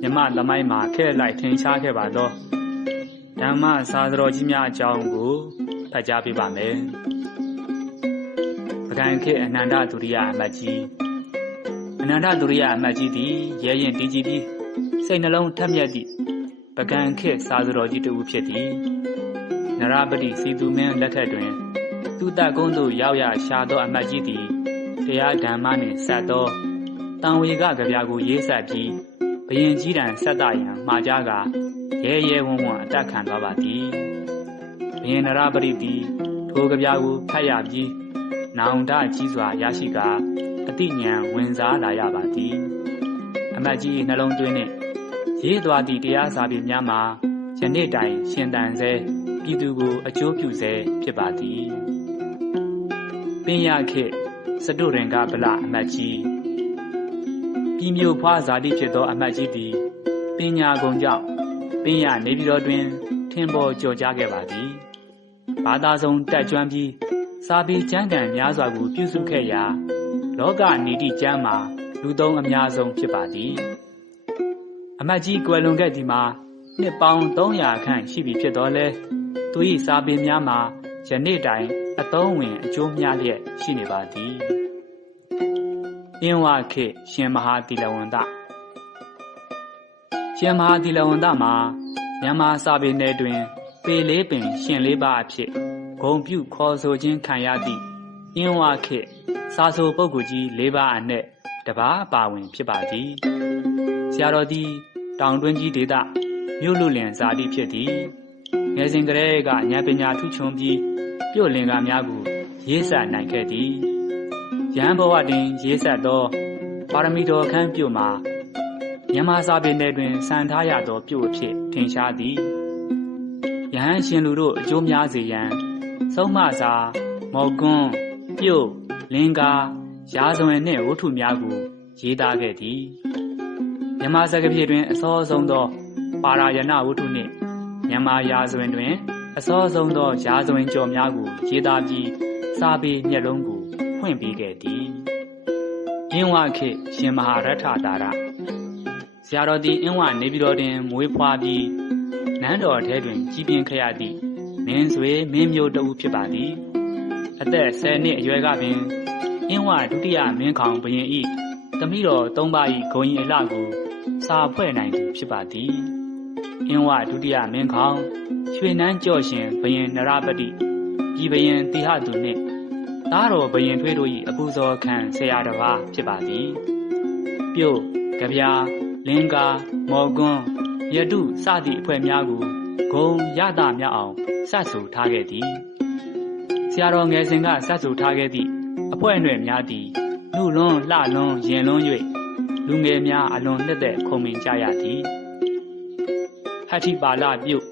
မြမသမိုင်းမှာခဲလိုက်ထင်ရှားခဲ့ပါသောဓမ္မစာသတော်ကြီးများအကြောင်းကိုဖတ်ကြားပေးပါမယ်။ပကံခေအနန္တဒုရိယအမတ်ကြီးအနန္တဒုရိယအမတ်ကြီးသည်ရဲရင်တည်ကြည်ပြီးစိတ်နှလုံးထက်မြက်သည့်ပကံခေစာသတော်ကြီးတစ်ဦးဖြစ်သည်။နရပတိစီသူမင်းလက်ထက်တွင်သူတကုန်းသို့ရောက်ရရှာသောအမတ်ကြီးသည်တရားဓမ္မနှင့်ဆက်သောတံဝေကကြပြာကိုရေးဆက်ပြီး ဘယင်ကြီးတန်ဆက်တရန်မှားကြကရဲရဲဝံ့ဝံ့အတက်ခံသွားပါသည်ဘယင်နရပရိသည်ထိုကြပြာကိုဖတ်ရပြီးနောင်တကြီးစွာရရှိကာအတိညာဝင်စားလာရပါသည်အမတ်ကြီးနှလုံးသွင်းနှင့်ရေးသွားသည့်တရားစာပေများမှာယနေ့တိုင်ရှင်တန်စေပြည်သူကိုအကျိုးပြုစေဖြစ်ပါသည်ပင်ရခေစတုရင်ကဗလအမတ်ကြီး ပြည်မြို့ဖွားဇာတိဖြစ်သော အမတ်ကြီးသည်ပညာကုံကြောင့်ပင်ရနေပြည်တော်တွင် ထင်ပေါ်ကြော်ကြားခဲ့ပါသည်ဘာသာဆုံးတက်ကြွပြီးစာပေကျမ်းဂန်များစွာကိုပြုစုခဲ့ရာလောကနေတိကျမ်းမှာလူသုံးအများဆုံးဖြစ်ပါသည်အမတ်ကြီးကွယ်လွန်ခဲ့သည်မှာနှစ်ပေါင်း300ခန့်ရှိပြီဖြစ်တော်လဲသူ၏စာပေများမှာယနေ့တိုင်အသုံးဝင်အကျိုးများလျက်ရှိနေပါသည် အင်းဝခေရှင်မဟာတိလဝန္တရှင်မဟာတိလဝန္တမှာမြန်မာစာပေနယ်တွင် ပေလေးပင် ရှင်လေးပါအဖြစ်ဂုံပြုခေါ်ဆိုခြင်းခံရသည့်အင်းဝခေစာဆိုပုဂ္ဂိုလ်ကြီးလေးပါအနက်တပါးပါဝင်ဖြစ်ပါသည်ဆရာတော်သည်တောင်တွင်းကြီးဒေသမြို့လူလင်ဇာတိဖြစ်သည်ငယ်စဉ်ကလေးကဉာဏ်ပညာထူးချွန်ပြီး ပြုတ်လင်္ကာများကိုရေးဆက်နိုင်ခဲ့သည် ရဟန်းဘဝတွင် ရေးဆက်သော ပါရမီတော်ခန်းပြုမှာမြန်မာစာပေနယ်တွင်စံထားရသောပြုအဖြစ်ထင်ရှားသည်ယဟန်ရှင်လူတို့အကျိုးများစေရန်ဆုံးမစာမော်ကွန်းပြုတ်လင်္ကာရာဇဝင်နှင့်ဝတ္ထုများကိုရေးသားခဲ့သည်မြန်မာစကားပြေတွင်အစောဆုံးသော ပါရာယနာဝတ္ထုနှင့်မြန်မာရာဇဝင်တွင် အစောဆုံးသောရာဇဝင်ကြော်များကိုရေးသားပြီးစာပေမျက်လုံးကို ဖွင့်ပေးခဲ့သည်။အင်းဝခေရှင်မဟာရထတာရဆရာတော်သည်အင်းဝနေပြည်တော်တွင်မွေးဖွားပြီးနန်းတော်ထဲတွင် ကြီးပြင်းခဲ့ရသည့်မင်းဆွေမင်းမျိုးတဦးဖြစ်ပါသည်။အသက်10နှစ်အရွယ်ကပင်အင်းဝဒုတိယမင်းခေါင်ဘရင်ဤတမိတော်သုံးပါးဤဂုံရင်အလှကိုစာဖွဲ့နိုင်သူဖြစ်ပါသည်။အင်းဝဒုတိယမင်းခေါင်ရွှေနန်းကြော့ရှင်ဘယင်နရပတိပြည်ဘယင်တိဟသူနှင့် သားတော်ဘယင်ထွေးတို့၏အပူဇော်ခံဆရာတစ်ပါးဖြစ်ပါသည်ပြုတ်ကြပြာလင်္ကာမော်ကွန်းယတုစသည့်အဖွဲ့များကိုဂုံရတာများအောင်စတ်ဆူထားခဲ့သည်ဆရာတော်ငယ်စဉ်ကစတ်ဆူထားခဲ့သည့်အဖွဲ့အနှဲ့များသည်လူလွန်းလှလွန်းရင်လွန်း၍လူငယ်များအလွန်နှစ်သက်ခုံမင်ကြရသည်ဟတ္ထိပါဠပြုတ်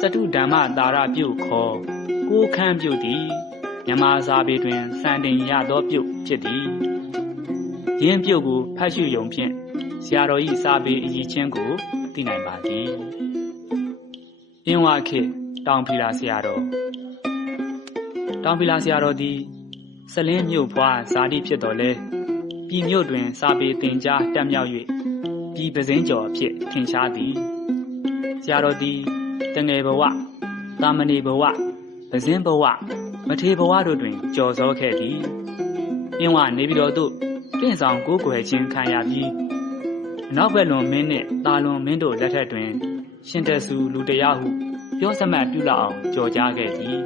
စတုဓမ္မတာရပြုတ်ခေါ်ကိုခန်းပြုတ်သည် မြမစာပေတွင်စံတင်ရသောပြုတ်ဖြစ်သည်ယင်းပြုတ်ကိုဖတ်ရှုယုံဖြင့်ဆရာတော်၏စာပေအည်ချင်းကိုသိနိုင်ပါသည်အင်းဝခေတောင်ဖီလာဆရာတော်တောင်ဖီလာဆရာတော်သည်စလင်းမြို့ဖွာဇာတိဖြစ်တော်လဲပြည်မြို့တွင် စာပေသင်ကြားတက်မြောက်၍ပြည်ပစင်းကျော်အဖြစ်ထင်ရှားသည်ဆရာတော်သည်တငယ်ဘဝတာမဏေဘဝပဇင်းဘဝ မထေဘဝတို့တွင်ကြော်စောခဲ့သည်အင်းဝနေပြည်တော်သို့တင့်ဆောင်ကိုးကွယ်ခြင်းခံရပြီးအနောက်ဘက်လွန်မင်းနှင့်တာလွန်မင်းတို့လက်ထက်တွင် ရှင်တဆူလူတရားဟုပြောစမှတ်ပြုလောက်အောင်ကြော်ကြားခဲ့သည်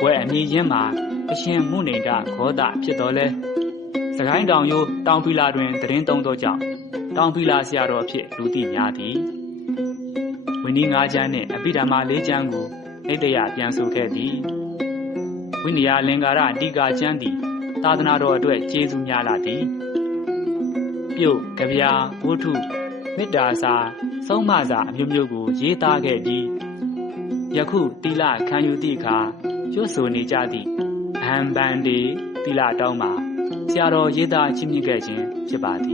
ဘွဲအမည်ရင်းမှာအရှင်မုနေဒဂောဒဖြစ်တော်လဲစကိုင်းတောင်ရိုးတောင်ဖီလာတွင်တရင်သုံးသောကြောင့်တောင်ဖီလာဆရာတော်ဖြစ်လူသိများသည်ဝိနည်း၅ချမ်းနှင့်အပိဓမ္မာ၄ချမ်းကိုနေတရပြန်ဆိုခဲ့သည် ဝိနည်းလင်္ကာရအတိကာချမ်းသည်သာသနာတော်အတွက်ကျေးဇူးများလာသည်ပြုတ်ကြပြာဝုထုမေတ္တာစာဆုံးမစာအမျိုးမျိုးကို ရေးသားခဲ့ပြီးယခုတိလခံယူသည့်အခါရွတ်ဆိုနေကြသည့်အဟံဘန်ဒီတိလတောင်းမှာဆရာတော်ရေးသားချင်းမြင့်ခဲ့ခြင်းဖြစ်ပါသည်